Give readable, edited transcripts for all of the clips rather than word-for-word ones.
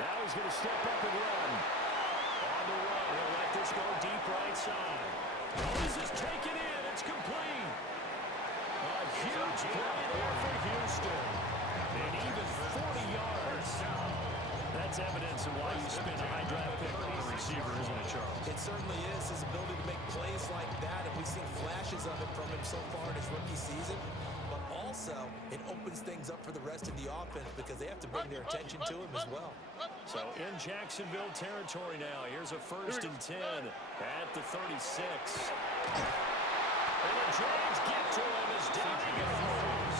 Now he's going to step up and run. On the run, he'll let this go deep right side. Oh, this is taken in. It's complete. A huge play there for Houston. And even 40 yards. That's evidence of why you spend a high draft pick on a receiver, isn't it, Charles? It certainly is. His ability to make plays like that, and we've seen flashes of it from him so far in his rookie season. But also, it opens things up for the rest of the offense because they have to bring their attention to him as well. So in Jacksonville territory now. Here's a 1st and 10 at the 36. And the Jags get to him as down he goes.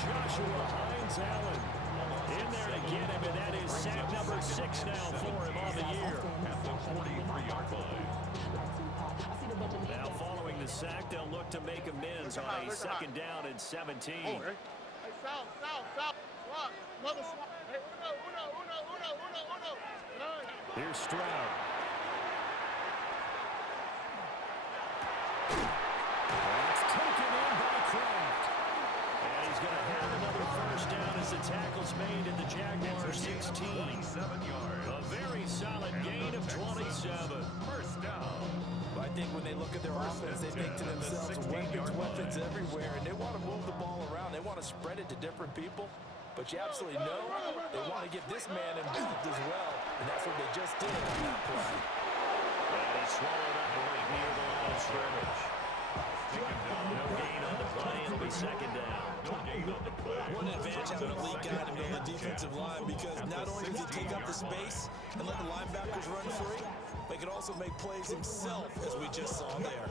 Joshua Hines-Allen in there to get him, and that is sack number 6 now for him on the year. At the 43-yard line. Now following the sack, they'll look to make amends on a 2nd down and 17. Hey, south. Swap. Mother swap. Hey, uno. Here's Stroud. That's taken in by Kraft. And he's going to have another 1st down as the tackle's made at the Jaguars 16. 27 yards. A very solid gain of 27. 1st down. I think when they look at their offense, they think to themselves, weapons everywhere, and they want to move the ball around. They want to spread it to different people. But you absolutely know they want to get this man involved as well, and that's what they just did on that play. And he swallowed up right near the line of scrimmage. No gain on the play. It'll be 2nd down. No gain on the play. What an advantage having a elite guy in the middle of the defensive line, because not only does he take up the space and let the linebackers run free, but he can also make plays himself, as we just saw there.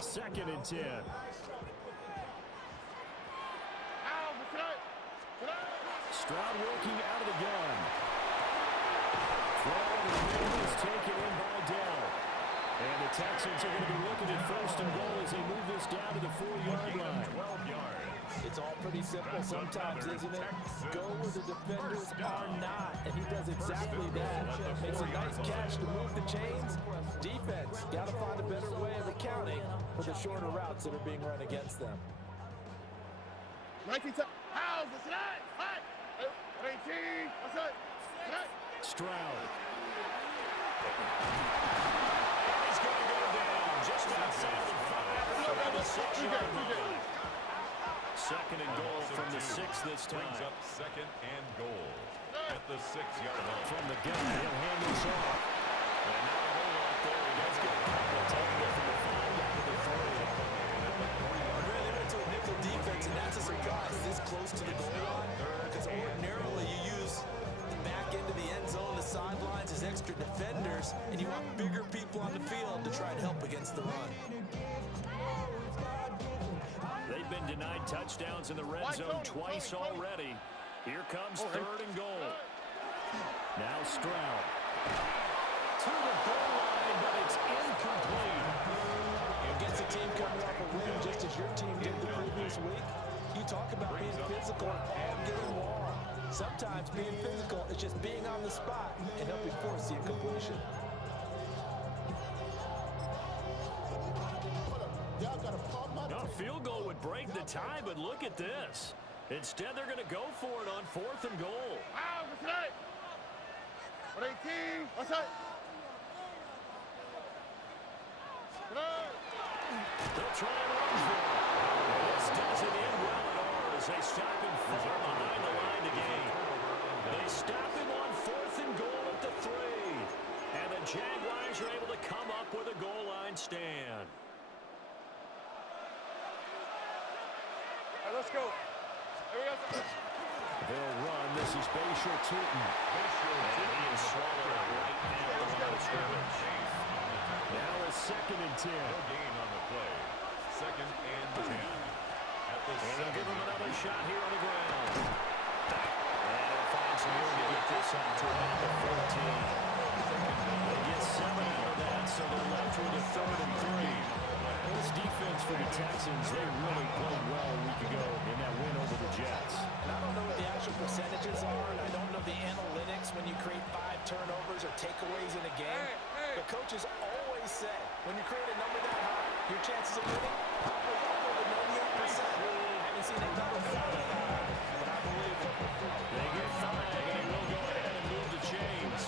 Second and 10. Stroud working out of the gun. Throw is taken in by Dell. And the Texans are going to be looking at 1st and goal as they move this down to the 4-yard line. 12 yards. It's all pretty simple sometimes, isn't it? Go where the defenders are not, and he does exactly that. Makes a nice catch to move the chains. Defense, got to find a better way of accounting for the shorter routes that are being run against them. 19 How's the slide? 18. What's up? Stroud. He's going to go down just outside the 5 from the 6-yard line. 2nd and goal from the 6 this time. Brings up 2nd and goal at the 6-yard line. From the gun, he'll hand this off. And now a whole lot there. He does get a couple of tackles from the 5 down to the 3. They went to a nickel defense, and that's a surprise this close to the goal line, because ordinarily you use the back end of the end zone, the sidelines as extra defenders, and you want bigger people on the field to try and help against the run. They've been denied touchdowns in the red zone twice already. Here comes 3rd and goal. Now Stroud. To the goal line, but it's incomplete. Against a team coming off a win just as your team did the previous week, you talk about being physical all game long. Sometimes being physical is just being on the spot and helping force the incompletion. A field goal would break the tie, but look at this. Instead, they're going to go for it on 4th and goal. What's that? 18. What's that? They'll try and run for it. This doesn't end well at all as they stop him far behind the line to gain. They stop him on 4th and goal at the 3. And the Jaguars are able to come up with a goal line stand. Let's go. They'll run. This is Bashir Tootin. And he is swallowed up right at the line of scrimmage. Now a 2nd and 10. No gain on the play. 2nd and 10. At the And they'll give him another shot here on the ground. And they'll find some room to get this out to about the 14. They get 7 out of that, so they're left with a 3rd and 3. This defense for the Texans, they really played well a week ago in that win over the Jets. coaches always say, when you create a number that high, your chances of winning probably up over 98%. I haven't seen that number quantified, but I believe it. They get 5, and they will go ahead and move the chains.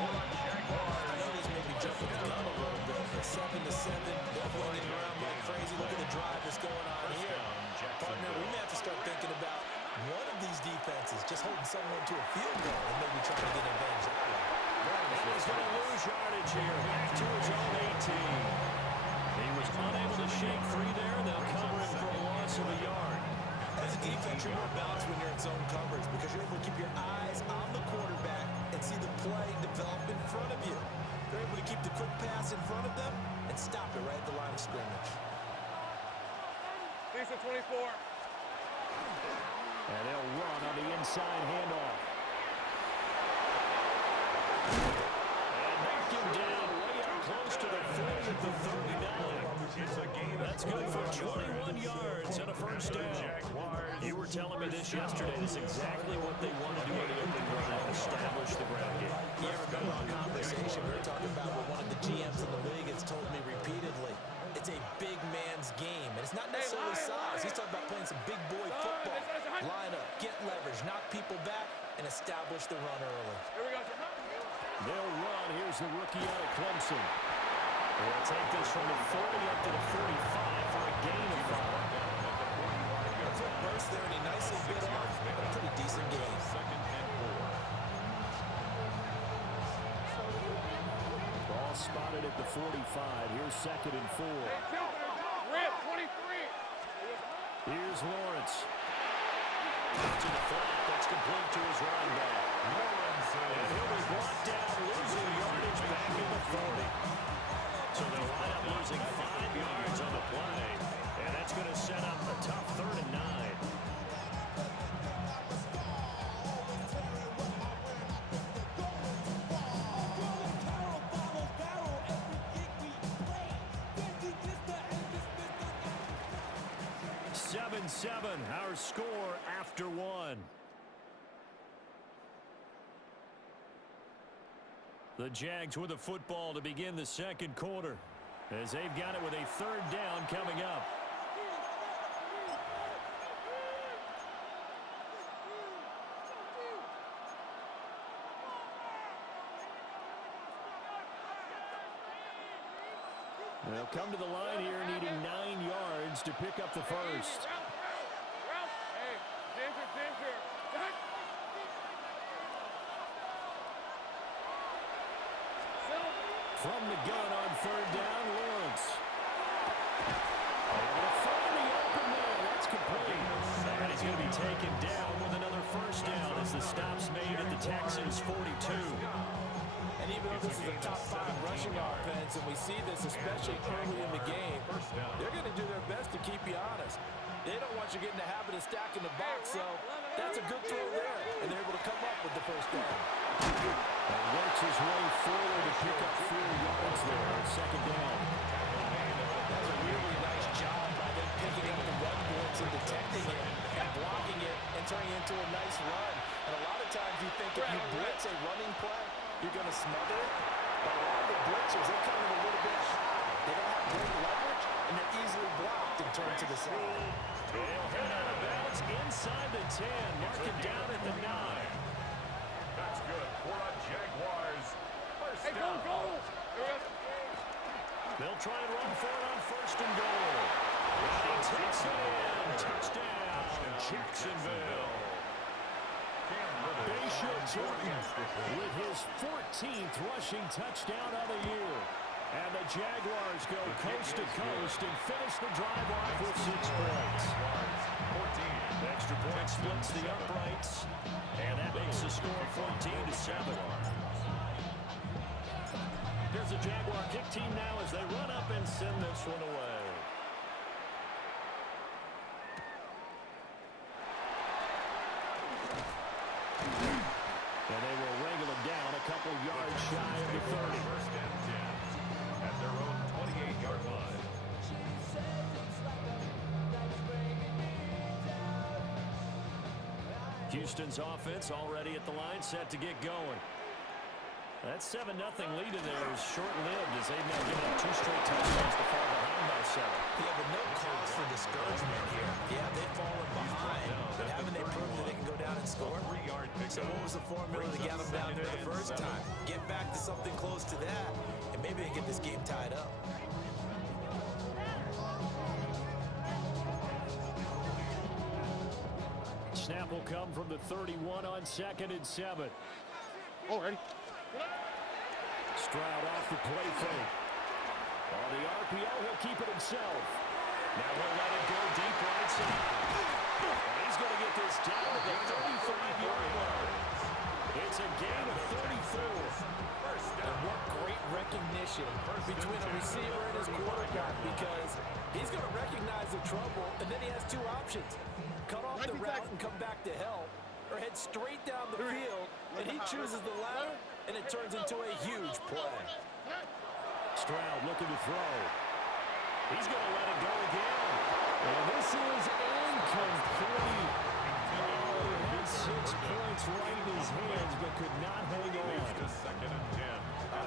I know this may be jumping the gun a little bit, but 7-7, they're flinging around like crazy. Look at the drive that's going on here. Partner, we may have to start thinking about one of these defenses just holding someone to a field goal and maybe trying to get advantage that way. And he's going to lose yardage here, back to his own 18. He was unable to shake free there. They'll cover him for a loss of a yard. As a defense, you're more balanced when you're in zone coverage because you're able to keep your eyes on the quarterback and see the play develop in front of you. They're able to keep the quick pass in front of them and stop it right at the line of scrimmage. Piece of 24. And they'll run on the inside handoff. And knock him down way up close to the 40 at the 39. That's good for 21 yards and a first down. You were telling me this yesterday. This is exactly what they want to do on the opening drive, establish the ground game. Yeah, remember our conversation we were talking about what one of the GMs in the league has told me repeatedly. It's a big man's game, and it's not necessarily size. He's talking about playing some big boy football. Line up, get leverage, knock people back, and establish the run early. Here we go. They'll run. Here's the rookie out of Clemson. They'll take this from the 40 up to the 45 for a gain of 5. A quick burst there, and he nicely bit off a pretty decent game. Ball spotted at the 45. Here's 2nd and 4. Rip, 23. Here's Lawrence. To the flat. That's complete to his running back. And he'll be brought down, losing yardage back in the 40. So they'll wind up losing 5 yards on the play. And that's going to set up a tough 3rd and 9. Our score after 1. The Jags with a football to begin the 2nd quarter as they've got it with a 3rd down coming up. They'll come to the line here needing 9 yards to pick up the first. From the gun on 3rd down, Lawrence. Able to find the open man. That's complete. And he's going to be taken down with another first down as the stop's made at the Texans' 42. And even though this is a top 5 rushing offense, and we see this especially early in the game, they're going to do their best to keep you honest. They don't want you getting the habit of stacking the box, so that's a good throw there. And they're able to come up with the first down. And works his way forward to pick up 4 yards there on 2nd down. That's a really nice job by them picking up the run blitz and detecting it and blocking it and turning it into a nice run. And a lot of times you think if you blitz a running play, you're going to smother it. But a lot of the blitzers, they come in a little bit high. They don't have great leverage, and they're easily blocked and turned to the side. They'll head out of bounds inside the 10. Mark it down at the 9. That's good for a Jaguars. First Hey, down. go! They'll try and run for it on 1st and goal. And he takes it in. Touchdown, Jacksonville. Bayshaw Jordan with his 14th rushing touchdown of the year. And the Jaguars go coast to coast and finish the drive off with 6 points. 14. Extra point splits the uprights. And that makes the score 14-7. Here's the Jaguar kick team now as they run up and send this one away. And they will wrangle him down a couple yards shy of the 30. First and 10 at their own 28-yard line. Houston's offense already at the line, set to get going. That 7-0 lead in there is short-lived as they've now given up 2 straight touchdowns to fall behind by 7. Yeah, but no cause for discouragement here. Yeah, they've fallen behind, but haven't they proven that they can go down and score? So what was the formula to get them down there the first time? Get back to something close to that, and maybe they get this game tied up. Snap will come from the 31 on 2nd and 7. Already. Stroud off the play fake. On the RPO, he'll keep it himself. Now he'll let it go deep right side. And he's going to get this down at the 35-yard line. It's a gain of 34. And what great recognition between a receiver and his quarterback, because he's going to recognize the trouble, and then he has 2 options. Cut off the route and come back to help, or head straight down the field, and he chooses the latter, and it turns into a huge play. Stroud looking to throw. He's going to let it go again. And this is incomplete. Oh, he had 6 points right in his hands, but could not hang on. Second and 10.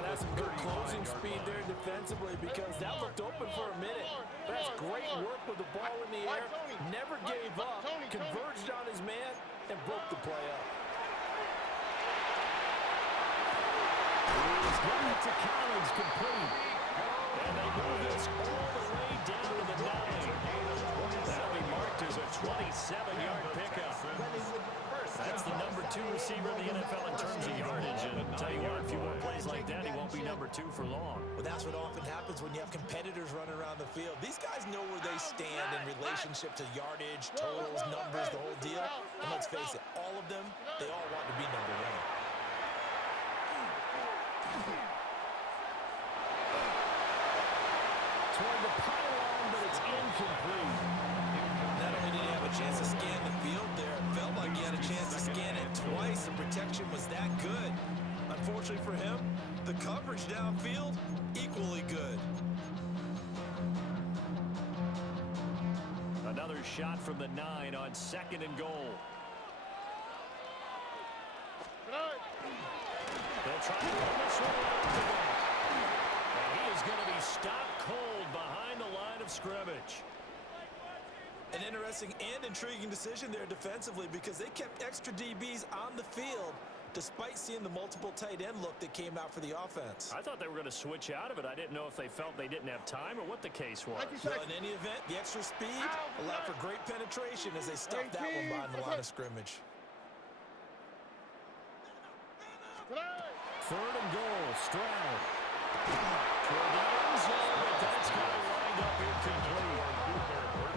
That's some good closing speed there defensively, because that looked open for a minute. That's great work with the ball in the air. Never gave up, converged on his man, and broke the play up. He's getting it to Collins complete. And they move this all the way down to the 9. That'll be marked as a 27-yard pickup. That's the number 2 receiver in the NFL in terms of yardage. And I'll tell you what, a few more plays like that, he won't be number 2 for long. Well, that's what often happens when you have competitors running around the field. These guys know where they stand in relationship to yardage, totals, numbers, the whole deal. And let's face it, all of them, they all want to be number 1. Toward the pylon, but it's incomplete. Not only did he have a chance to scan the field there, it felt like he had a chance to scan it twice. The protection was that good. Unfortunately for him, the coverage downfield, equally good. Another shot from the 9 on 2nd and goal. They'll try to run this one out. And he is going to be stopped cold behind the line of scrimmage. An interesting and intriguing decision there defensively, because they kept extra DBs on the field despite seeing the multiple tight end look that came out for the offense. I thought they were going to switch out of it. I didn't know if they felt they didn't have time or what the case was. Well, in any event, the extra speed allowed for great penetration as they stuffed that one behind the line of scrimmage. 3rd and goal, Stroud. Toward the end zone, but that's going to wind up incomplete.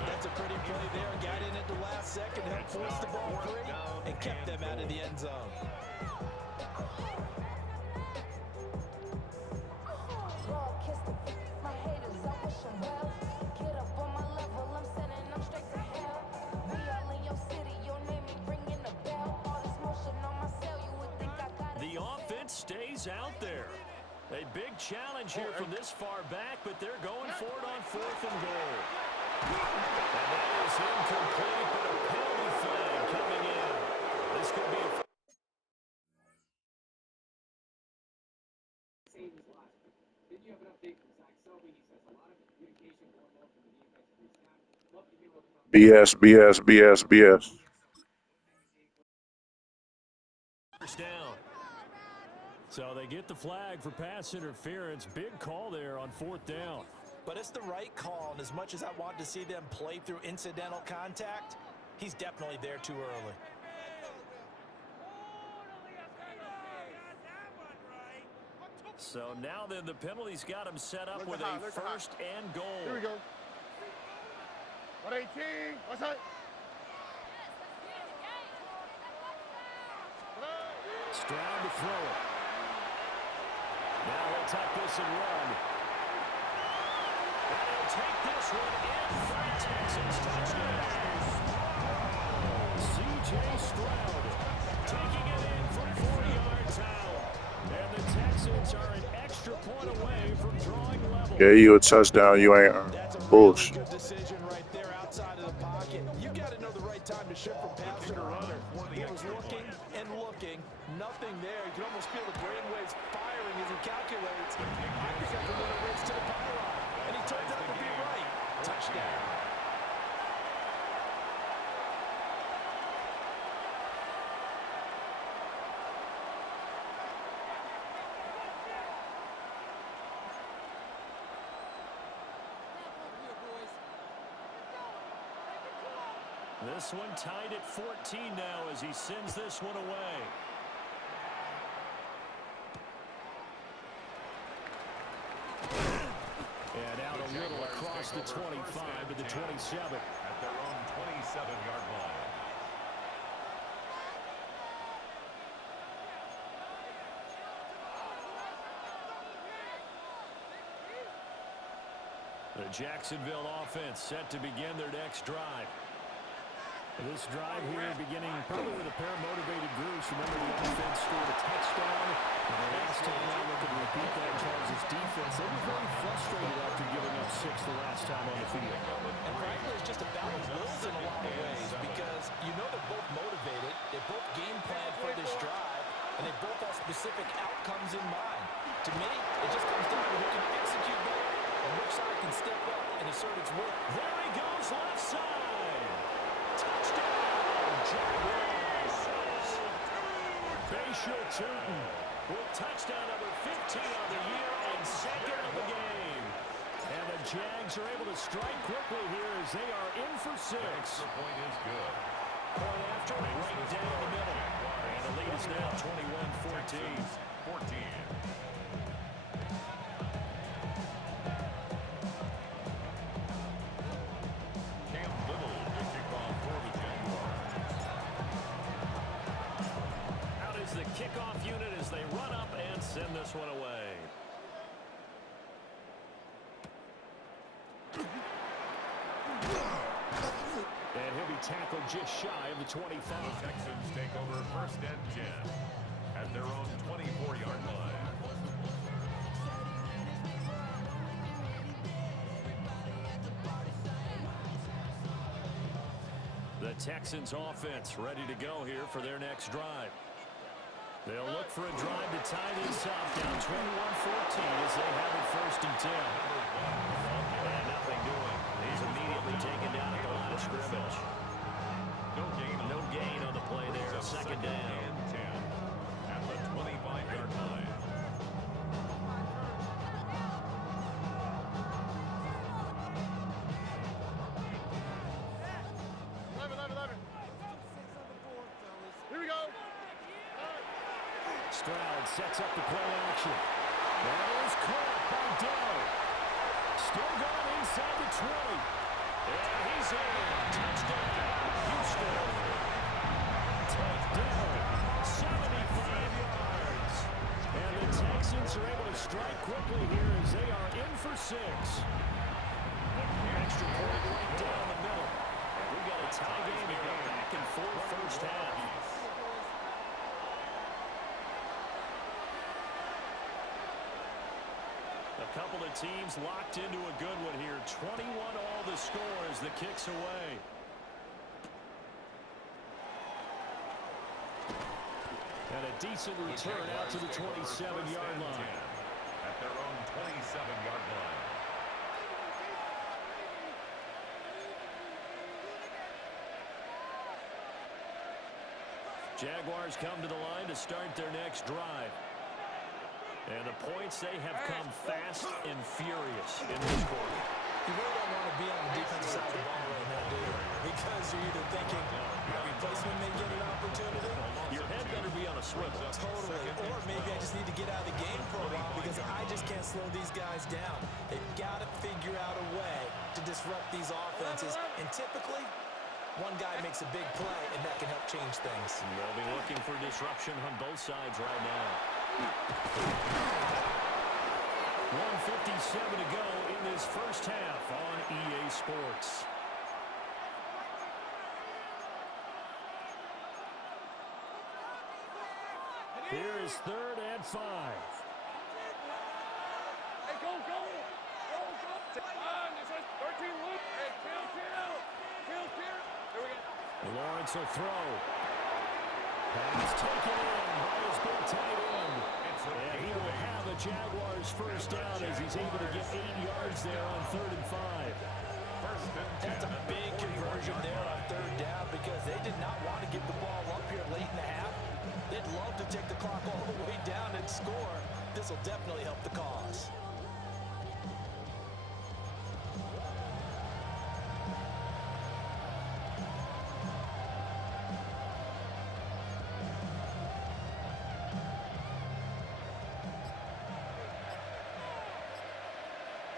That's a pretty play there. Got in at the last second, helped force the ball free, and kept them out of the end zone. The offense stays out there. A big challenge here from this far back, but they're going for it on 4th and goal. And that is incomplete, but a penalty flag coming in. This could be a... BS, BS, BS, BS. First down. So they get the flag for pass interference. Big call there on 4th down. But it's the right call, and as much as I want to see them play through incidental contact, he's definitely there too early. So now then the penalty's got him set up with a 1st and goal. Here we go. 118. What's that? Stroud to throw it. Now he'll tuck this and run. And he'll take this one in for a Texans touchdown. C.J. Stroud taking it in from 40 yards out. And the Texans are an extra point away from drawing level. Yeah, you a touchdown. You ain't earned. That's a Bullshit. good decision right there outside of the pocket. You got to know know the right time to shift from passer to runner. He was looking and looking, nothing there. You can almost feel the brainwaves firing as he calculates. I think I can run a race to the pylon. And he turns out to be right. Touchdown. This one tied at 14 now as he sends this one away. And out a little across the 25 to the 27. At their own 27-yard line. The Jacksonville offense set to begin their next drive. This drive here beginning probably with a pair of motivated groups. Remember, the offense scored a touchdown. And the last time out, looking to repeat that Chargers defense. They were very frustrated after giving up 6 the last time on the field. And frankly, it's just a battle of wills in a lot of ways because you know they're both motivated. They both game plan for this drive, and they both have specific outcomes in mind. To me, it just comes down to who can execute better and which side can step up and assert its will. There he goes, left side. Touchdown, Jaguars. Bayshore Tootin with touchdown number 15 on the year and second of the game. And the Jags are able to strike quickly here as they are in for 6. Extra point is good. Point after, right down the middle. And the lead is now 21-14. 14. The kickoff unit as they run up and send this one away. And he'll be tackled just shy of the 25. The Texans take over 1st and 10 at their own 24-yard line. The Texans offense ready to go here for their next drive. They'll look for a drive to tie this up down 21-14 as they have it 1st and 10. And nothing doing. He's immediately taken down at the line of scrimmage. No gain on the play there. 2nd down. And 10 at the 25-yard line. Stroud sets up the play action. That is caught by Dell. Still going inside the 20. And he's in. Touchdown, Houston. Touchdown, 75 yards. And the Texans are able to strike quickly here as they are in for 6. Extra point right down the middle. And we've got a tie game here, back and forth 1st half. A couple of teams locked into a good one here. 21 all the score as the kick's away. And a decent return out to the 27-yard line. At their own 27-yard line. Jaguars come to the line to start their next drive. And the points, they have come fast and furious in this quarter. You really don't want to be on the defensive side of the ball right now, do you? Because you're either thinking my replacement may get an opportunity. Your head better be on a swivel. Totally. Or maybe I just need to get out of the game for a while because I just can't slow these guys down. They've got to figure out a way to disrupt these offenses. And typically, one guy makes a big play, and that can help change things. They'll be looking for disruption on both sides right now. 1:57 to go in this 1st half on EA Sports. Here is 3rd and 5. Hey, go! Go! This is 13 loop. Hey, kill. Here we go. Lawrence will throw. Pass taken in by his big tight end. And he will have a Jaguars first down as he's able to get 8 yards there on 3rd and 5. That's a big conversion there on 3rd down because they did not want to give the ball up here late in the half. They'd love to take the clock all the way down and score. This will definitely help the cause.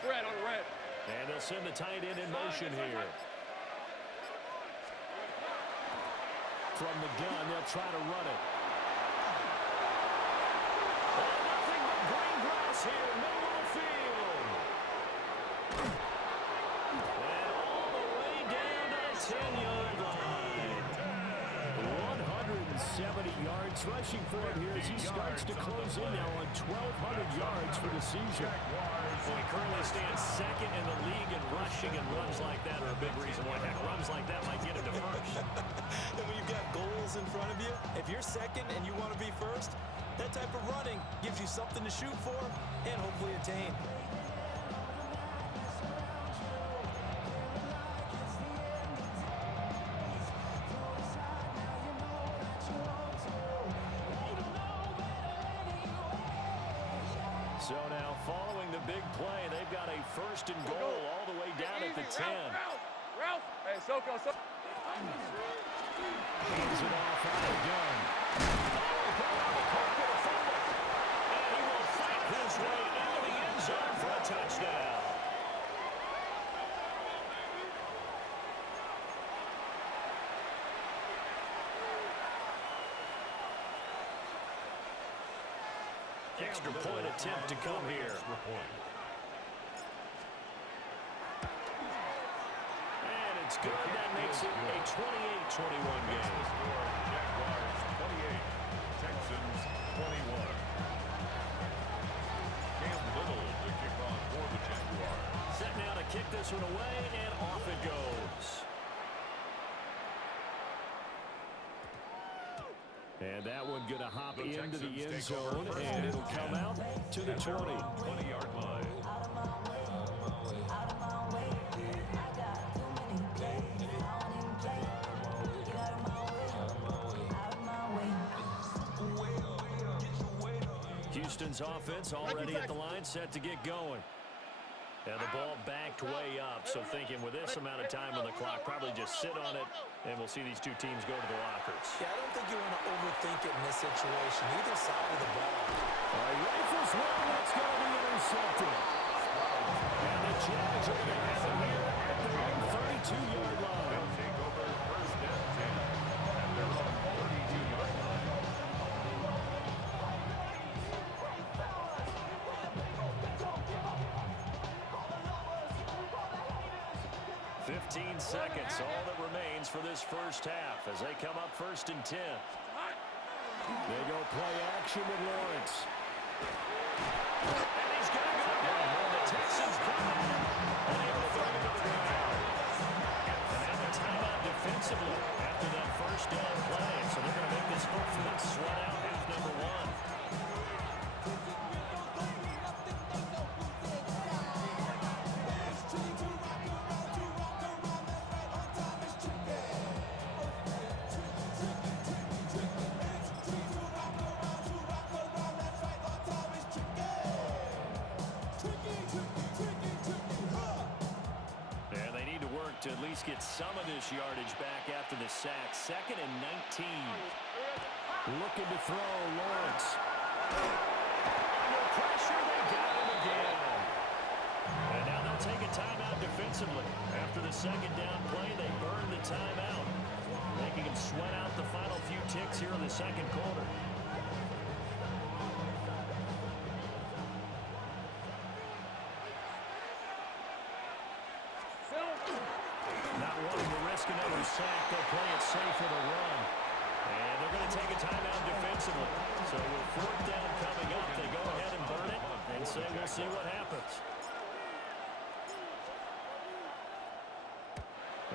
Red on red. And they'll send the tight end in motion here. From the gun, they'll try to run it. Nothing but green grass here, middle of the field. And all the way down to the 10-yard line. 170 yards rushing for him here as he starts to close in now on 1,200 yards for the season. Well, he currently stands second in the league in rushing, and runs like that are a big reason why. Heck, runs like that might get him to first. And when you've got goals in front of you, if you're second and you want to be first, that type of running gives you something to shoot for and hopefully attain. So now, following the big play, they've got a 1st and goal all the way down at the 10. Ralph. Hey, Soko. Hands it off out of gun. And he will fight his way into the end zone for a touchdown. Extra point attempt to come here. And it's good. That makes it a 28-21 game. Jaguars 28, Texans 21. Cam Little to kick off for the Jaguars. Set now to kick this one away, and off it goes. And that one going to hop into the end zone, and it'll come out to the 20. 20-yard line. Houston's offense already at the line, set to get going. And the ball backed way up, so thinking with this amount of time on the clock, probably just sit on it, and we'll see these two teams go to the lockers. Yeah, I don't think you want to overthink it in this situation, either side of the ball. All right, rifles one, that's going to be intercepted. And the Jags are going to have it here at their own 32-yard line. They'll take over 1st and 10 at their own 32-yard line. 15 seconds, all that remains for this first half as they come up 1st and 10. They go play action with Lawrence. And he's going to go down. The Texans come in and able to throw it to the ground. And now the timeout defensively after that 1st down play. So they're going to make this hopefully sweat out half number 1. To at least get some of this yardage back after the sack. 2nd and 19. Looking to throw, Lawrence. Under pressure, they got him again. And now they'll take a timeout defensively. After the 2nd down play, they burn the timeout, making him sweat out the final few ticks here in the 2nd quarter. Not wanting to risk another sack, they'll play it safe with a run. And they're going to take a timeout defensively. So with 4th down coming up, they go ahead and burn it and say we'll see what happens.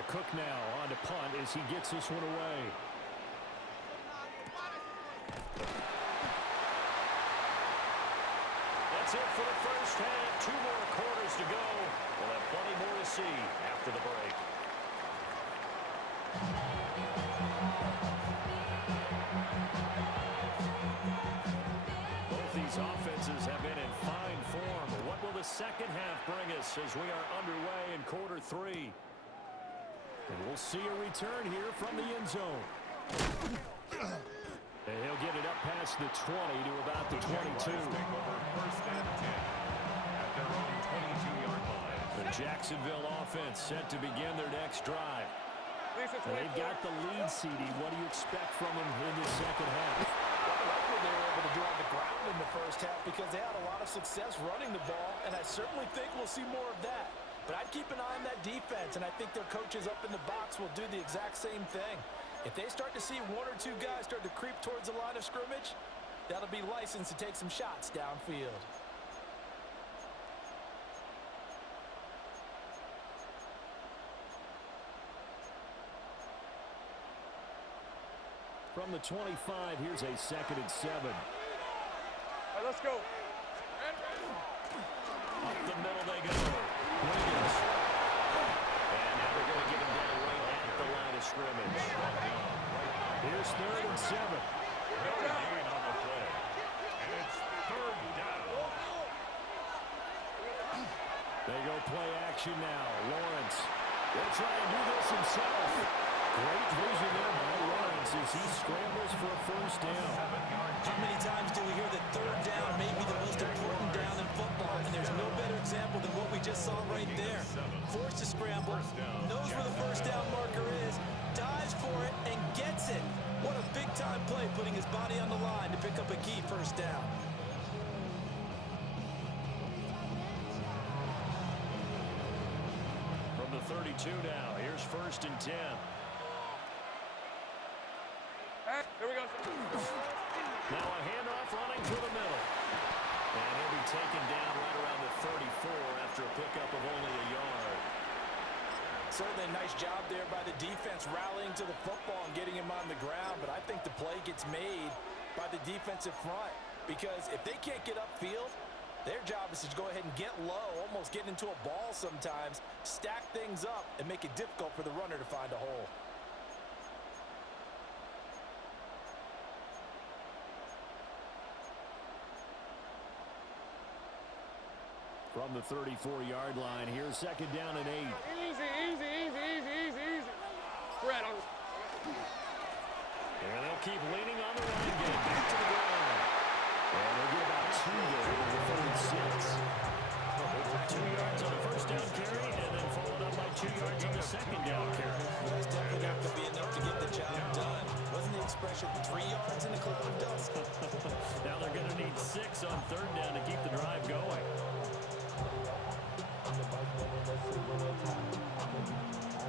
Cook now on to punt as he gets this one away. That's it for the first half. 2 more quarters to go. We'll have plenty more to see after the break. Both these offenses have been in fine form. What will the second half bring us as we are underway in quarter 3? And we'll see a return here from the end zone. And he'll get it up past the 20 to about the 22. Take over first and 10 at their own 22-yard line. The Jacksonville offense set to begin their next drive. They've got the lead, CD. What do you expect from them in the second half? I like what they were able to do on the ground in the first half because they had a lot of success running the ball, and I certainly think we'll see more of that. But I'd keep an eye on that defense, and I think their coaches up in the box will do the exact same thing. If they start to see 1 or 2 guys start to creep towards the line of scrimmage, that'll be licensed to take some shots downfield. From the 25, here's a 2nd and 7. All right, let's go. Up the middle they go. Wiggins. And now they're going to get him down right at the line of scrimmage. Here's 3rd and 7. No gain on the play. And it's 3rd down. They go play action now. Lawrence will try and do this himself. Great vision there by Lawrence as he scrambles for a first down. How many times do we hear that 3rd down may be the most important down in football? And there's no better example than what we just saw right there. Forced to scramble, knows where the first down marker is, dives for it, and gets it. What a big-time play, putting his body on the line to pick up a key first down. From the 32 now, here's 1st and 10. Hey, here we go. Now a handoff running through the middle. And he'll be taken down right around the 34 after a pickup of only a yard. Certainly a nice job there by the defense rallying to the football and getting him on the ground, but I think the play gets made by the defensive front because if they can't get upfield, their job is to go ahead and get low, almost get into a ball sometimes, stack things up, and make it difficult for the runner to find a hole. From the 34-yard line, here's 2nd down and 8. Easy, easy, easy, easy, easy, easy. Fred, And they'll keep leaning on the run game. Back to the ground. And they'll get about 2 there in the 3rd and 6. 2 yards on the first down carry, and then followed up by 2 yards on the 2nd down carry. Well, that's definitely not going to be enough to get the job done. Wasn't the expression 3 yards in a cloud of dust? Now they're going to need 6 on 3rd down to keep the drive going.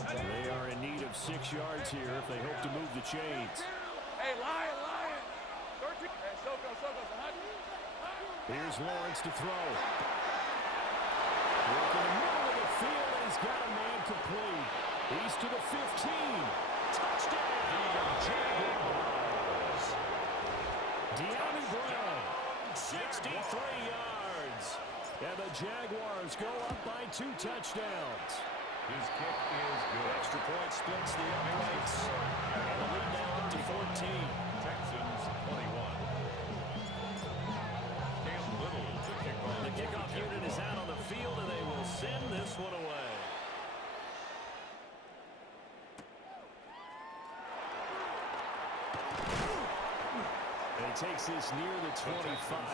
They are in need of 6 yards here if they hope to move the chains. Hey, Lion, Lion. 13. Hey, Soko, 100. Here's Lawrence to throw. Working the middle of the field, and he's got a man complete. He's to the 15. Touchdown, Jaguars. De'Ami Brown, 63 yards. And the Jaguars go up by 2 touchdowns. His kick is good. Extra point splits the uprights. And the lead now up to 14. Texans 21. Cam Little to kick off. The kickoff unit is out on the field, and they will send this one away. And he takes this near the 25.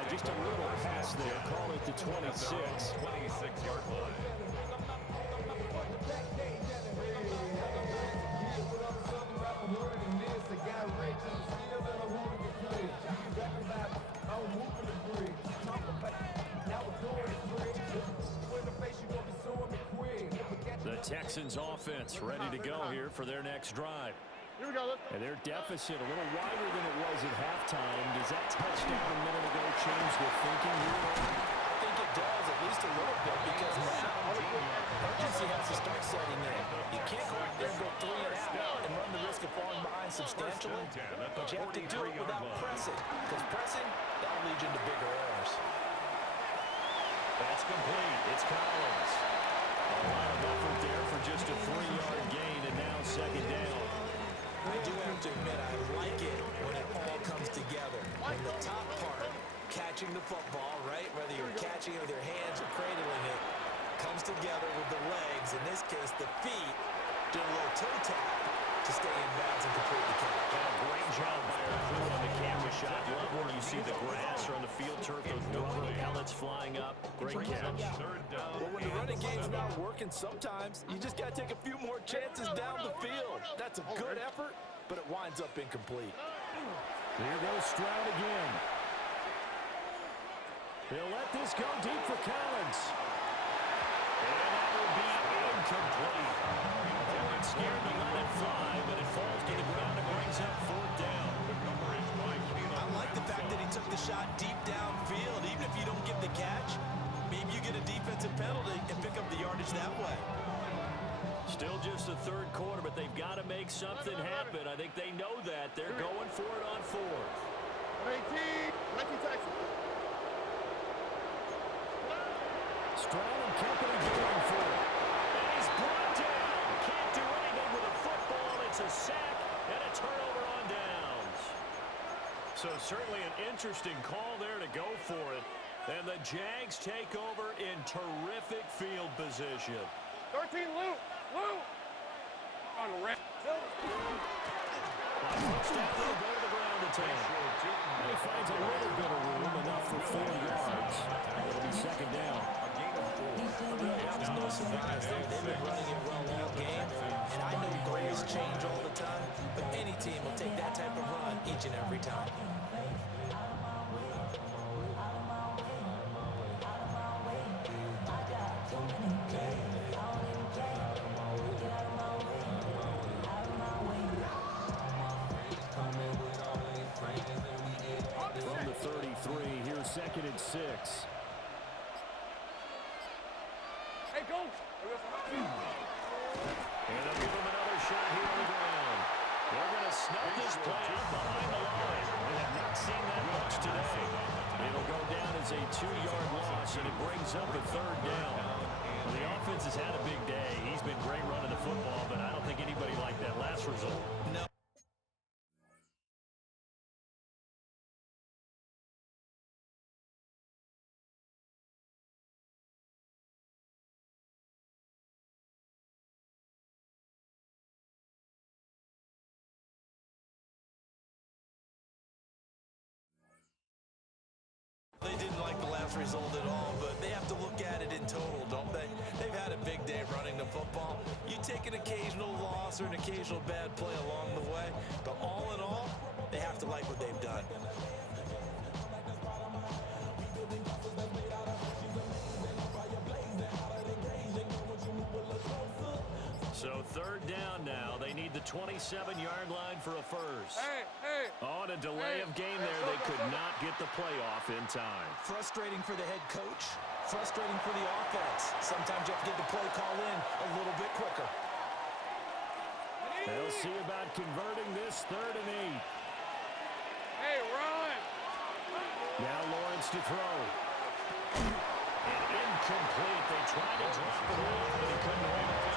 Just a little pass there. Call it the 26. 26-yard line. The Texans offense ready to go here for their next drive. Here we go. And their deficit a little wider than it was at halftime. Does that touchdown a minute ago change the thinking here? I think it does. At least a little bit, because now urgency has to start setting in. You can't go out there and go 3 and out and run the risk of falling behind substantially, but you have to do it without pressing, because pressing, that'll lead you into bigger errors. That's complete. It's Collins. A lot of effort there for just a 3-yard gain, and now second down. I do have to admit, I like it when it all comes together. When the top part, catching the football, right, whether you're catching it with your hands or cradling it, comes together with the legs, in this case the feet, do a little toe tap to stay in bounds and complete the catch. Great job by our crew on the camera shot. Love when you see the grass or on the field turf, those rubber pellets flying up. Great catch. Well, when the running game's not working, sometimes you just got to take a few more chances down the field. That's a good effort, but it winds up incomplete. Here goes Stroud again. He'll let this go deep for Collins. And that will be incomplete. Oh, it's scared to let it fly, but it falls to the ground and brings up 4th down. I like the fact that he took the shot deep downfield. Even if you don't get the catch, maybe you get a defensive penalty and pick up the yardage that way. Still just the 3rd quarter, but they've got to make something happen. I think they know that. They're going for it on 4th. 19 Texas. Stroud and company going for it. And he's brought down. Can't do anything with a football. It's a sack and a turnover on downs. So certainly an interesting call there to go for it. And the Jags take over in terrific field position. 13 Luke. On the red. First down, they'll go to the ground attack. And he finds a little bit of room, enough for 4 yards. It'll be second down. There's no surprise there. They've been running it well all game, and I know goals change all the time, but any team will take that type of run each and every time. From the 33, here's 2nd and 6. Hey, go. And they'll give him another shot here on the ground. They're going to snub this play out behind the line. We have not seen that much today. It'll go down as a 2-yard loss, and it brings up a 3rd down. Well, the offense has had a big day. He's been great running the football, but I don't think anybody liked that last result. No. They didn't like the last result at all, but they have to look at it in total, don't they? They've had a big day running the football. You take an occasional loss or an occasional bad play along the way, but all in all, they have to like what they've done. So 3rd down now. They need the 27-yard line for a first. On a delay of game there, they could not get the playoff in time. Frustrating for the head coach, frustrating for the offense. Sometimes you have to get the play call in a little bit quicker. They'll see about converting this 3rd and 8. Hey, run. Now Lawrence to throw. And incomplete. They tried to drop it off, but he couldn't hold it.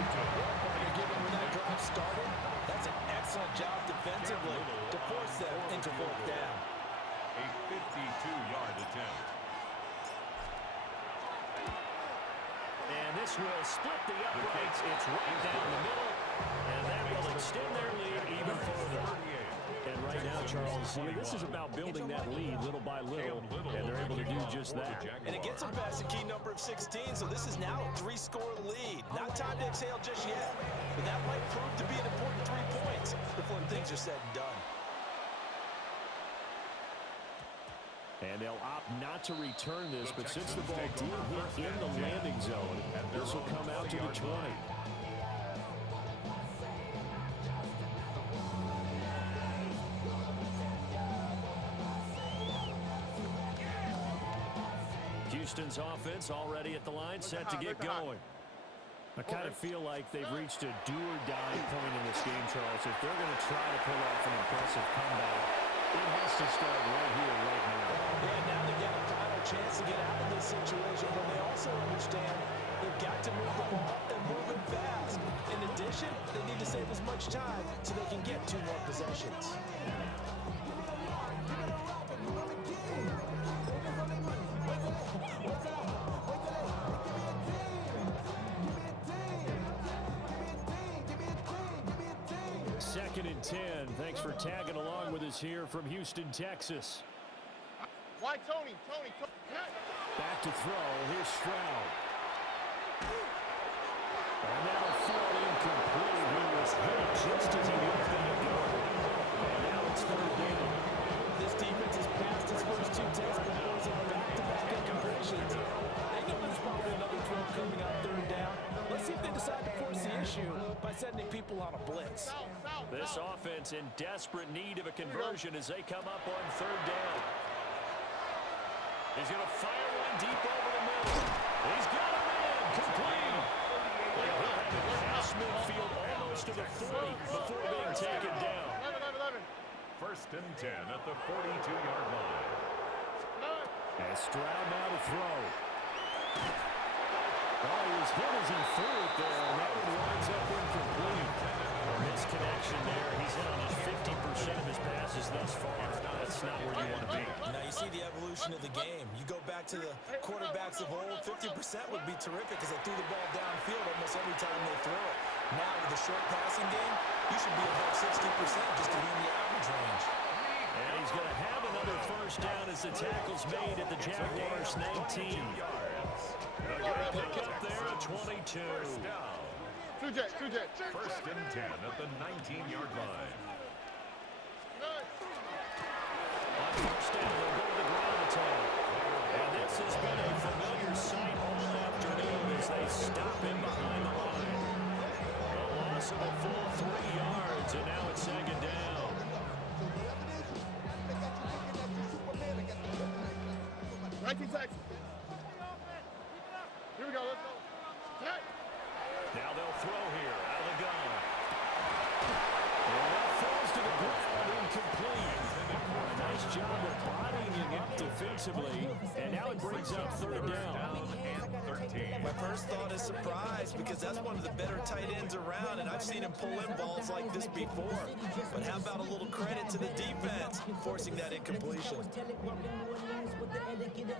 You're given when that drive started. That's an excellent job defensively to force them into 4th down. A 52-yard attempt. And this will split the uprights. It's right down the middle, and that will extend their lead even further. And right now, Charles, I mean, this is about building that lead little by little, and they're able to do just that. And it gets them past the key number of 16, so this is now a 3-score lead. Not time to exhale just yet, but that might prove to be an important 3 points before things are said and done. And they'll opt not to return this, but since the ball did hit in the landing zone, this will come out to the 20. Houston's offense already at the line, set to get going. I kind of feel like they've reached a do-or-die point in this game, Charles. If they're going to try to pull off an impressive comeback, it has to start right here, right now. Yeah, now they've got a final chance to get out of this situation, but they also understand they've got to move the ball and move it fast. In addition, they need to save as much time so they can get 2 more possessions. Second and 10. Thanks for tagging along with us here from Houston, Texas. Why Tony? Back to throw. Here's Stroud. And that'll fall incomplete. He was hit just as he was going to go. And now it's third down. This defense has passed its first 2 tests before some back-to-back incompletions. They know there's probably another throw coming on third down. Let's see if they decide to force the issue by sending people on a blitz. This offense in desperate need of a conversion as they come up on third down. He's going to fire one deep over the middle. He's got him in. Complete. He'll have it past midfield almost to the 40 before being taken down. 11. First and 10 at the 42-yard line. And Stroud now to throw. Oh, he was hit as he threw it there, and that one winds up incomplete. Misconnection there. He's hit on his 50% of his passes thus far. That's not where you want to be. Now you see the evolution of the game. You go back to the quarterbacks of old, 50% would be terrific because they threw the ball downfield almost every time they throw it. Now with the short passing game, you should be above 60% just to be in the average range. And he's going to have another first down as the tackle's made at the Jaguars' 19. A good pickup there at 22. First down. 2J. First and 10 at the 19-yard line. On first down, they'll go to the ground attack. And this has been a familiar sight all afternoon as they stop him behind the line. A loss of a full 3 yards, and now it's second down. 19 seconds. Here we go, let's go. Check. Now they'll throw here, out of the gun. And that falls to the ground, incomplete. Nice job of bodying it defensively, and now it brings up third down. And 13. My first thought is surprise because that's one of the better tight ends around, and I've seen him pull in balls like this before. But how about a little credit to the defense forcing that incompletion?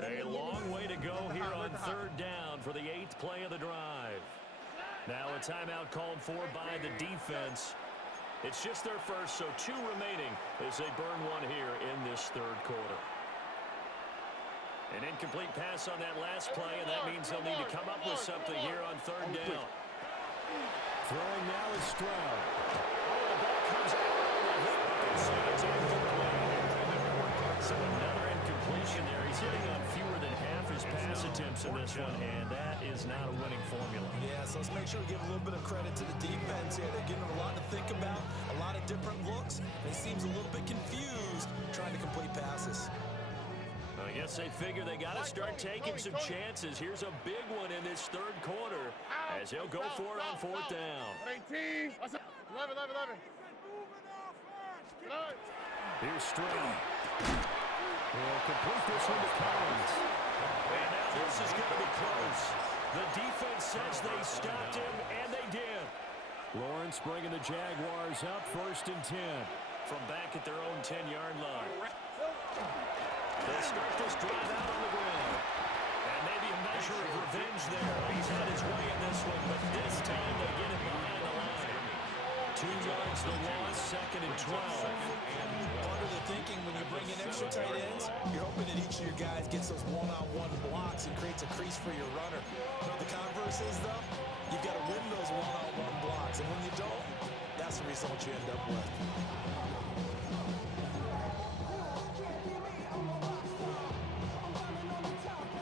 A long way to go here on third down for the 8th play of the drive. Now a timeout called for by the defense. It's just their first, so 2 remaining as they burn one here in this third quarter. An incomplete pass on that last play, and that means they'll need to come up with something here on third down. Throwing now is Stroud. Oh, the ball comes out on the hip, and so it's incomplete. So another incompletion there. He's hitting on fewer than half his pass attempts in this one, and that is not a winning formula. Yeah, so let's make sure we give a little bit of credit to the defense here. They're giving them a lot to think about, a lot of different looks, and he seems a little bit confused trying to complete passes. I guess they figure they got to start taking some chances. Here's a big one in this third quarter as he'll go for it on fourth down. 18. 11. Here's Stroud. Will complete this one to Collins. And now this is going to be close. The defense says they stopped him, and they did. Lawrence bringing the Jaguars up first and 10 from back at their own 10-yard line. They'll start this drive out on the ground. And maybe a measure of revenge there. He's had his way in this one, but this time they get him behind the line. 2 yards the loss, second and 12. Part of the thinking when you bring in extra tight ends, you're hoping that each of your guys gets those one-on-one blocks and creates a crease for your runner. You know what the converse is, though? You've got to win those one-on-one blocks, and when you don't, that's the result you end up with.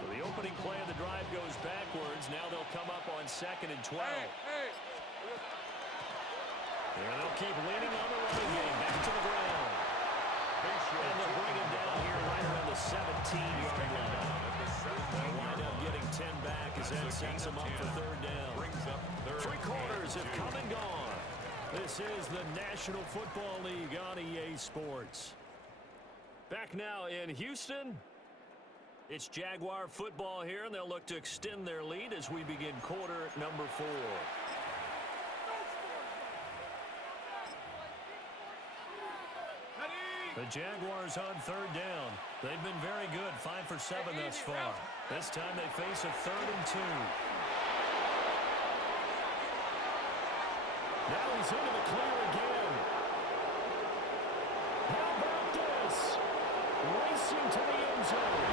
So the opening play of the drive goes backwards. Now they'll come up on second and 12. And they'll keep leaning on the running game. Back to the ground. And they'll bring him down here right around the 17-yard line. as that sets them up for third down. Brings up third. Three quarters have come and gone. This is the National Football League on EA Sports. Back now in Houston. It's Jaguar football here, and they'll look to extend their lead as we begin quarter number 4. The Jaguars on third down. They've been very good, 5 for 7 thus far. This time they face a 3rd and 2. Now he's into the clear again. How about this? Racing to the end zone.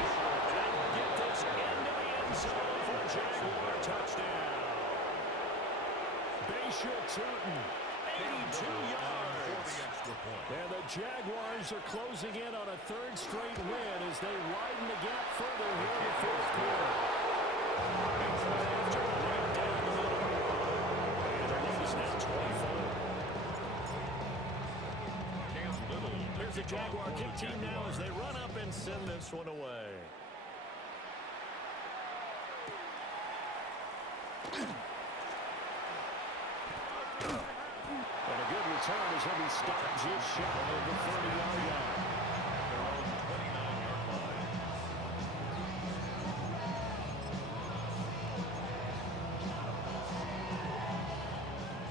And get this into the end zone for a Jaguar touchdown. Baysha Turton, 82 yards. And the Jaguars are closing in on a 3rd straight win as they widen the gap further here in the 4th quarter. After right down the middle. And their lead is now 24. Here's the Jaguar kick team now as they run up and send this one away. And a good return as he'll be stopped just shy of the 30-yard line. Their own 29-yard line.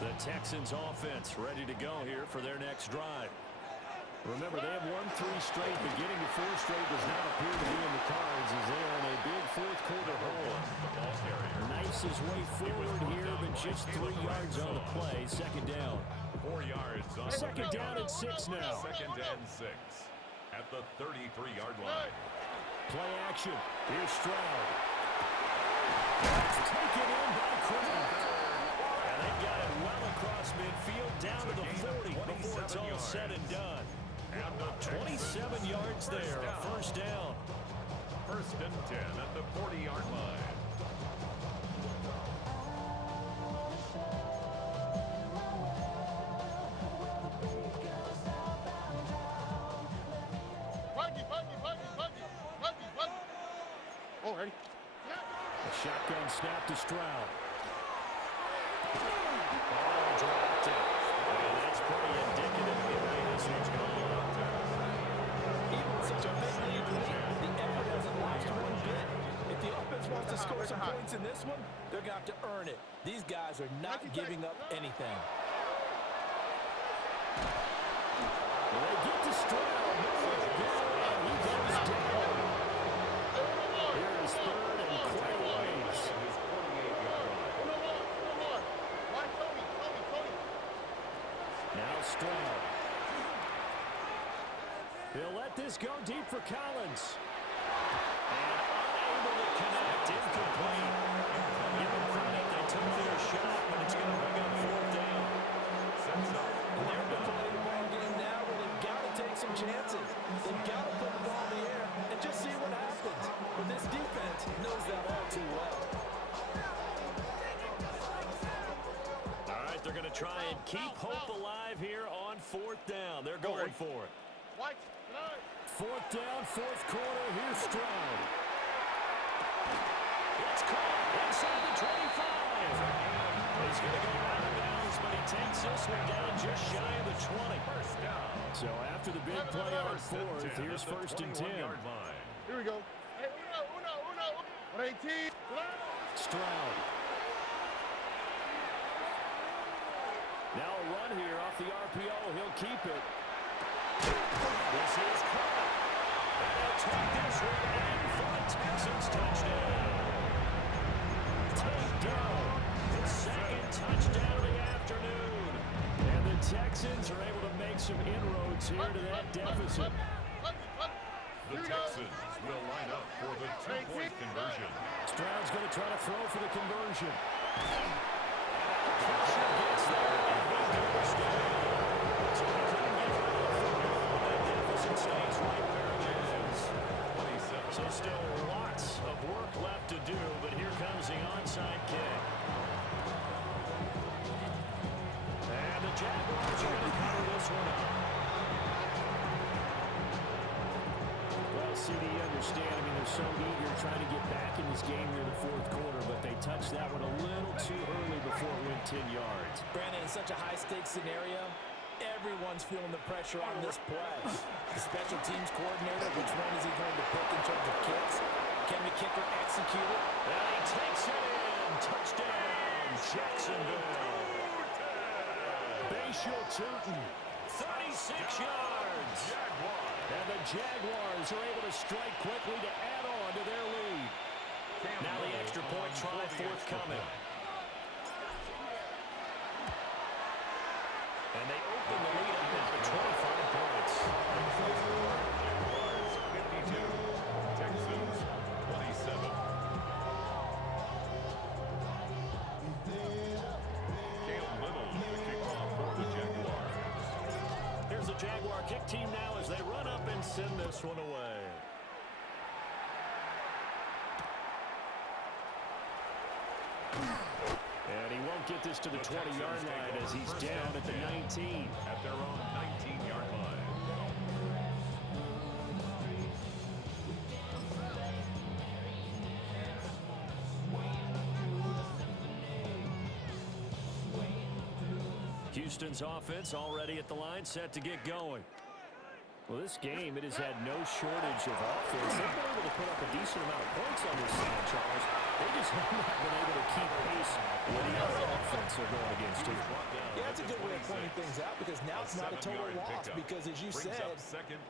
The Texans offense ready to go here for their next drive. Remember, they have won 3 straight. Beginning to 4 straight does not appear to be in the cards as they are in a big 4th quarter hole. Knifes his way forward here, but just 3 yards on the play. 2nd down. 4 yards on 2nd down and 6 now. 2nd and 6 at the 33-yard line. Play action. Here's Stroud. That's taken in by Kraft. And they've got it well across midfield down to the 40 before it's all said and done. 27 yards there, a 1st down. 1st and 10 at the 40-yard line. Oh, ready? A shotgun snap to Stroud. Oh, dropped it. And that's pretty indicative of the way this one's going. Even such a big lead, the effort hasn't lost one bit. If the offense wants to score some points in this one, they're going to have to earn it. These guys are not giving up anything. They get to Stroud. And he goes down. Here's 3rd and quite a ways. Now Stroud. He'll let this go deep for Collins. And unable to connect, incomplete. Give them credit, they took their shot, but it's going to bring up 4th down. They're playing the ball game now where they've got to take some chances. They've got to put the ball in the air and just see what happens. But this defense knows that all too well. All right, they're going to try and keep hope alive here on 4th down. They're going for it. 4th down, 4th quarter. Here's Stroud. It's caught inside the 25. He's going to go out of bounds, but he takes this one down just shy of the 20. So after the big play on 4th, here's 1st and 10. Here we go. Hey, uno. 18. Stroud. Now a run here off the RPO. He'll keep it. This is caught. And they'll take this one in for a Texans touchdown. Takedown. The 2nd touchdown of the afternoon. And the Texans are able to make some inroads here to that deficit. The Texans will line up for the 2-point conversion. Stroud's going to try to throw for the conversion. Pressure gets there, and he goes down. So he couldn't get rid of the football. That deficit stays right where it is. So still lots of work left to do, but here comes the onside kick. And the Jaguars are going to cover this one up. Well, CDM understand. I mean, they're so eager trying to get back in this game here in the fourth quarter, but they touched that one a little too early before it went 10 yards. Brandon, in such a high-stakes scenario, everyone's feeling the pressure on this play. The special teams coordinator, which one is he going to pick in terms of kicks? Can the kicker execute it? And he takes it in. Touchdown, Jacksonville. Bashal Tootin, 36 yards. And the Jaguars are able to strike quickly to add on to their lead. Now the extra point try forthcoming. And they open the lead up at 25 points. Jaguars 52, Texans 27. Cam Little, the kickoff for the Jaguars. Here's the Jaguar kick team now as they run up and send this one away. And he won't get this to the 20-yard line as he's down at the 19. At their own 19-yard line. Houston's offense already at the line, set to get going. Well, this game, it has had no shortage of offense. They've been able to put up a decent amount of points on this side, Charles. They just have not been able to keep pace with the other offense they're going against here. Yeah, that's a good way of pointing things out because now it's not a total loss because, as you said,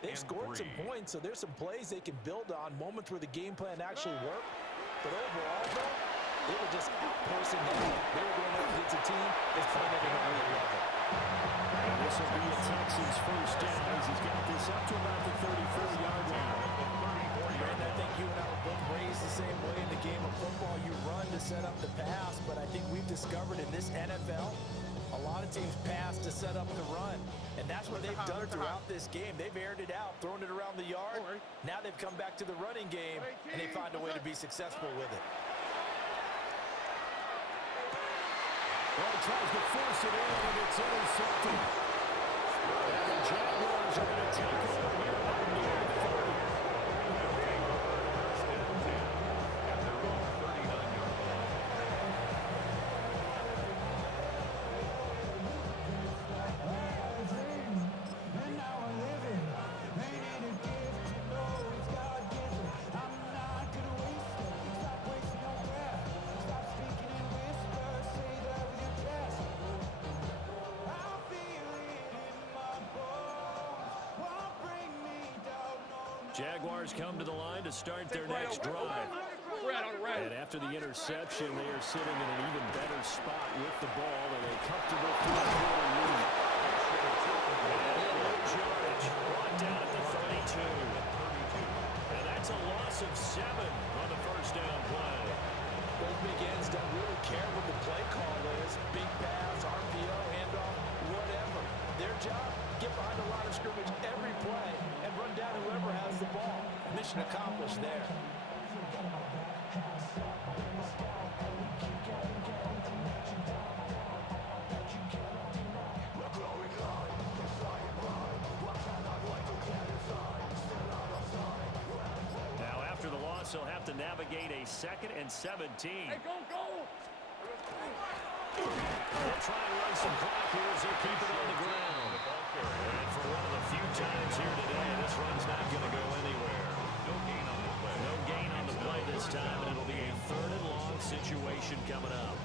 they've scored some points, so there's some plays they can build on, moments where the game plan actually worked. But overall, though, they were just outposting them. They were going up against a team that's playing at an elite level. And this will be a Texans first down as he's got this up to about the 34-yard line. Brandon, I think you and I were both raised the same way in the game of football. You run to set up the pass, but I think we've discovered in this NFL, a lot of teams pass to set up the run. And that's what they've done throughout this game. They've aired it out, thrown it around the yard. Now they've come back to the running game, and they find a way to be successful with it. Well, he tries to force it in, and it's intercepted. And the Jaguars are going to take over here on the 30. At their own 39-yard line. Jaguars come to the line to start their next drive. And after the interception, they are sitting in an even better spot with the ball and a comfortable fourth-quarter lead. And George brought down at the 32. And that's a loss of 7 on the first down play. Those big ends don't really care what the play call is. Big pass, RPO, handoff, whatever. Their job, get behind the line of scrimmage every play and run down whoever has the ball. Mission accomplished there. Now, after the loss, he'll have to navigate a 2nd and 17. Hey, go! They'll try and run some clock here as they keep it on the ground. And for one of the few times here today, this run's not going to go anywhere. No gain on the play. No gain on the play this time, and it'll be a 3rd and long situation coming up.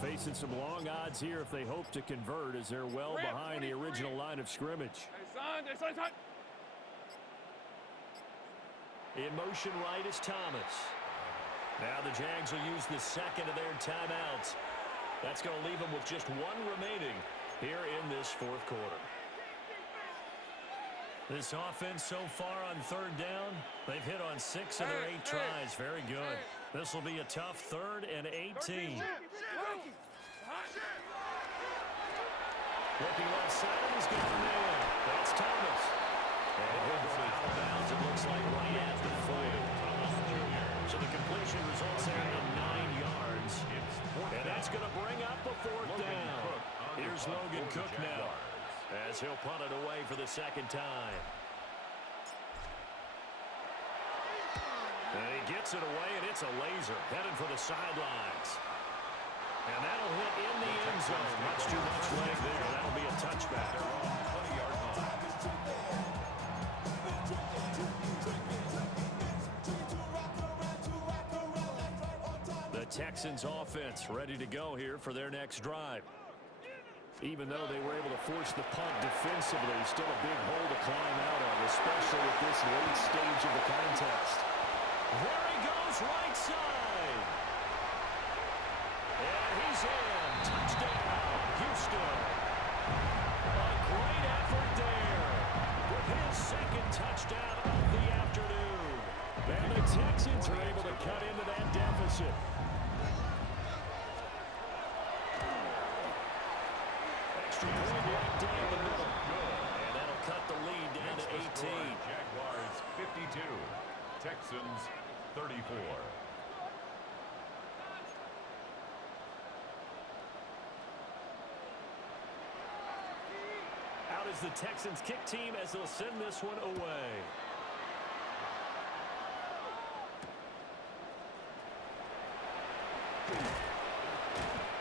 Facing some long odds here if they hope to convert as they're well behind the original line of scrimmage. Hey, son. In motion right is Thomas. Now the Jags will use the 2nd of their timeouts. That's going to leave them with just 1 remaining here in this 4th quarter. This offense so far on 3rd down, they've hit on 6 of their 8 tries. Very good. This will be a tough 3rd and 18. Looking left side, and he's got a man. That's Thomas. And he'll go out of bounds, it looks like, right at the 40. So the completion results there in 9 yards. And that's going to bring up a 4th down. Here's Logan Cook now, as he'll punt it away for the 2nd time. And he gets it away, and it's a laser headed for the sidelines. And that'll hit in the end zone. Much too much leg there. That'll be a touchback. 20-yard line. The Texans offense ready to go here for their next drive. Even though they were able to force the punt defensively, still a big hole to climb out of, especially at this late stage of the contest. There he goes, right side. And he's in. Touchdown, Houston. A great effort there with his 2nd touchdown of the afternoon. And the Texans are able to cut into that deficit. Extra point right down the middle. And that'll cut the lead down to 18. Jaguars 52. Texans 34. Out is the Texans kick team as they'll send this one away.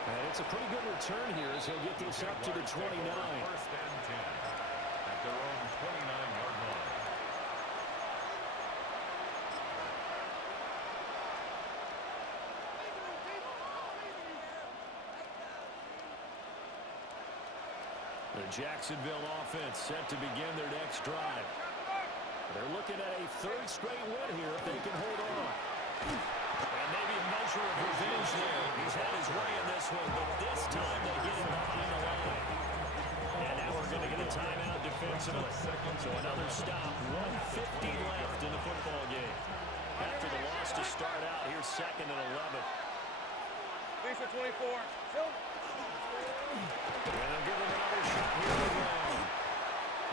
And it's a pretty good return here as he'll get this up to the 29. 1st and 10 at their own 29-yard line. The Jacksonville offense set to begin their next drive. They're looking at a 3rd straight win here if they can hold on. And maybe a measure of revenge there. He's had his way in this one, but this time they get him behind the line. And now we're going to get a timeout defensively. So another stop, 1:50 left in the football game. After the loss to start out, here's 2nd and 11. Lisa 24. And they'll give him another shot here on the ground.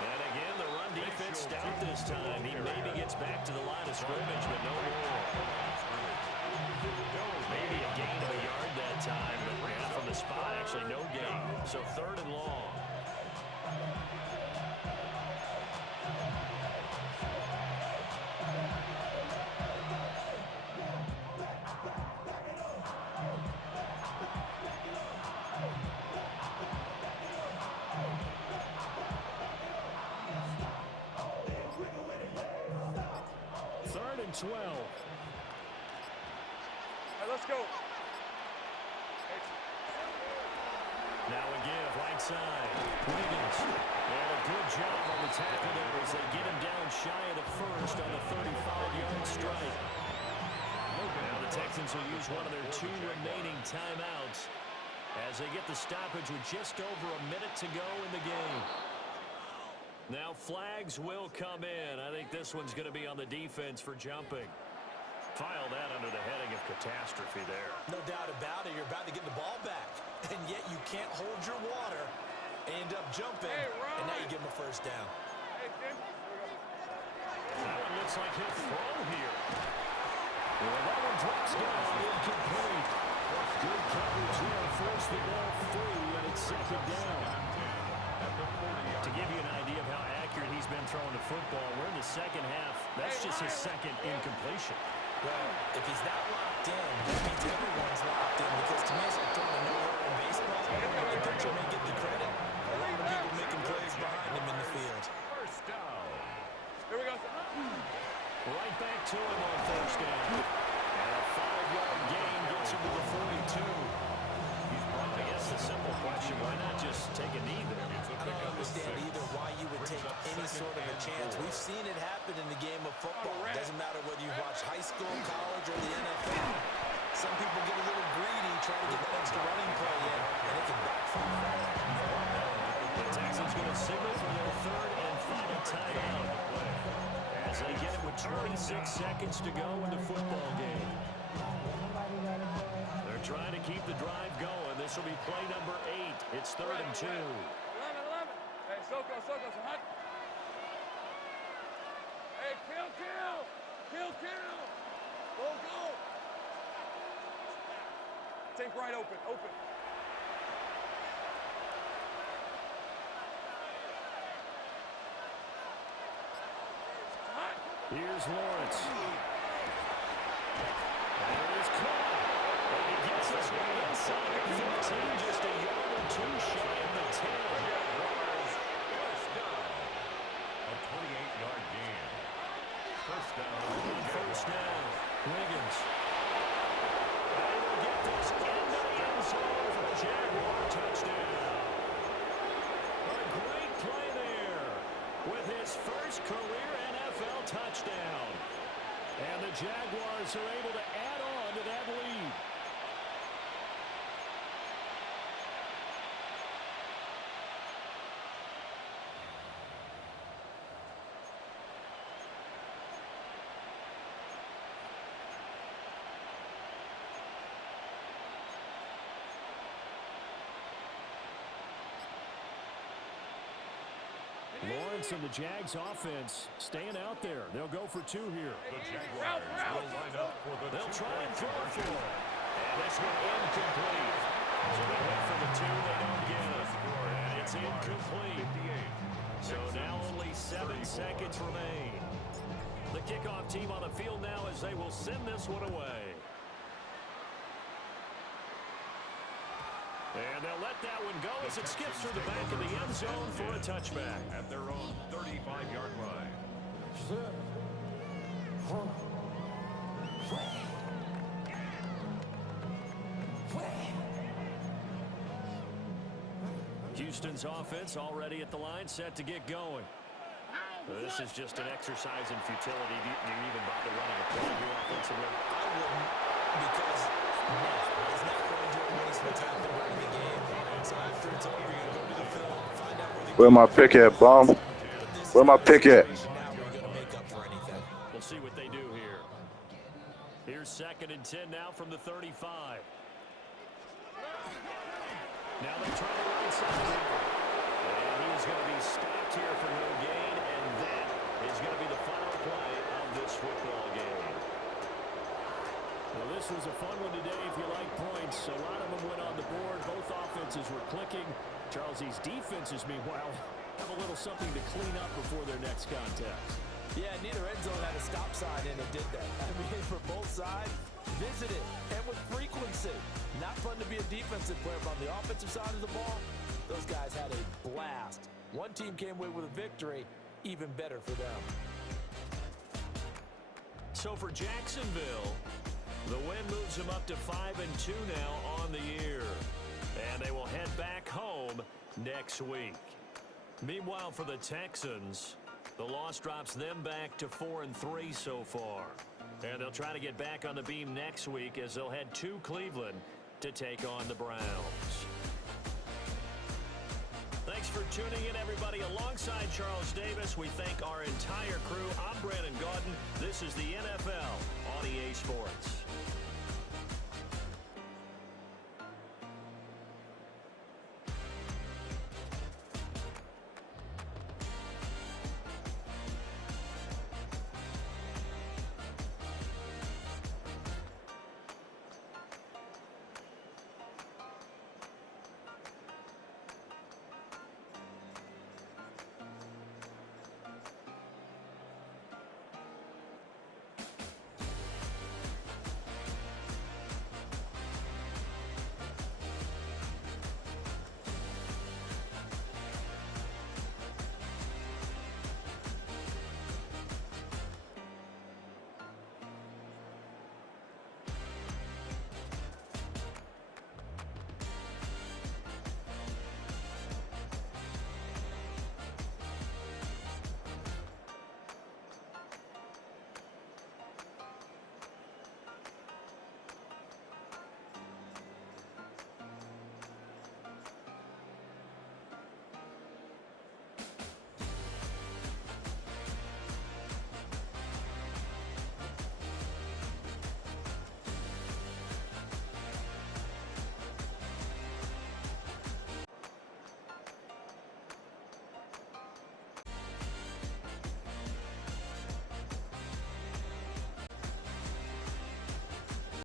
And again, the run defense stout this time. He maybe gets back to the line of scrimmage, but no more. Maybe a gain of a yard that time, but yeah, from the spot, actually no gain. So 3rd and long. Third and 12. All right, let's go. Now again, right side. Wiggins. And a good job on the tackle there as they get him down shy of the 1st on the 35-yard strike. Now the Texans will use one of their 2 remaining timeouts as they get the stoppage with just over a minute to go in the game. Now flags will come in. I think this one's going to be on the defense for jumping. File that under the heading of catastrophe there. No doubt about it. You're about to get the ball back, and yet you can't hold your water. End up jumping, and now you give him a 1st down. That one looks like he'll throw here. Well, that one drops down, incomplete. Good coverage there, forced the ball free, and it's 2nd down. To give you an idea of how accurate he's been throwing the football, we're in the 2nd half. That's just his 2nd incompletion. Well, if he's that locked in, that means everyone's locked in, because to me it's like throwing a no-hitter in baseball. The pitcher may get the credit. A lot of people making plays behind him in the field. 1st down. Here we go. Right back to him on 1st down. And a 5-yard gain gets him to the 42. I guess the simple question, why not just take a knee there? I don't understand either why you would take any sort of a chance. We've seen it happen in the game of football. Doesn't matter whether you watch high school, college, or the NFL. Some people get a little greedy, trying to get that extra running play in, and it can backfire. The Texans going to signal for their 3rd and final timeout as they get it with 26 seconds to go in the football game. They're trying to keep the drive going. This will be play number 8. It's 3rd and 2. Soko, hot. Hey, kill. Go. Tank right open. Here's Lawrence. And it is caught. And he gets this one inside the 15, just a yard or two shy of the 10. First down. A 28-yard gain. First down. Wiggins. And he will get this into the end zone for a Jaguar touchdown. A great play there with his first career NFL touchdown. And the Jaguars are able to add on to that lead. Lawrence and the Jags offense staying out there. They'll go for two here. The Jaguars will line up for the They'll try and throw two-point for it. And this one incomplete. So they went for the two. They don't get it. And it's incomplete. So now only 7 seconds remain. The kickoff team on the field now as they will send this one away. And they'll let that one go as it skips through the back of the end zone for a touchback. At their own 35-yard line. Houston's offense already at the line, set to get going. This is just an exercise in futility. Do you even bother running a play here offensively? I wouldn't, because it's not going to waste what's happened during the game. So after it's over, you're going to go to the film, find out Where my pick at, bum? Where my pick at? now we're going to make up for anything. We'll see what they do here. Here's 2nd and 10 now from the 35. Now they try to run something here. And he's going to be stopped here for no gain, and that is going to be the final play of this football game. Well, this was a fun one today if you like points. A lot of them went on the board. Both offenses were clicking. Charles, these defenses, meanwhile, have a little something to clean up before their next contest. Yeah, neither end zone had a stop sign in it, did that. I mean, for both sides, visit it, and with frequency. Not fun to be a defensive player, but on the offensive side of the ball, those guys had a blast. One team came away with a victory, even better for them. So for Jacksonville, the win moves them up to 5-2 now on the year. And they will head back home next week. Meanwhile, for the Texans, the loss drops them back to 4-3 so far. And they'll try to get back on the beam next week as they'll head to Cleveland to take on the Browns. Thanks for tuning in, everybody. Alongside Charles Davis, we thank our entire crew. I'm Brandon Gaudin. This is the NFL on EA Sports.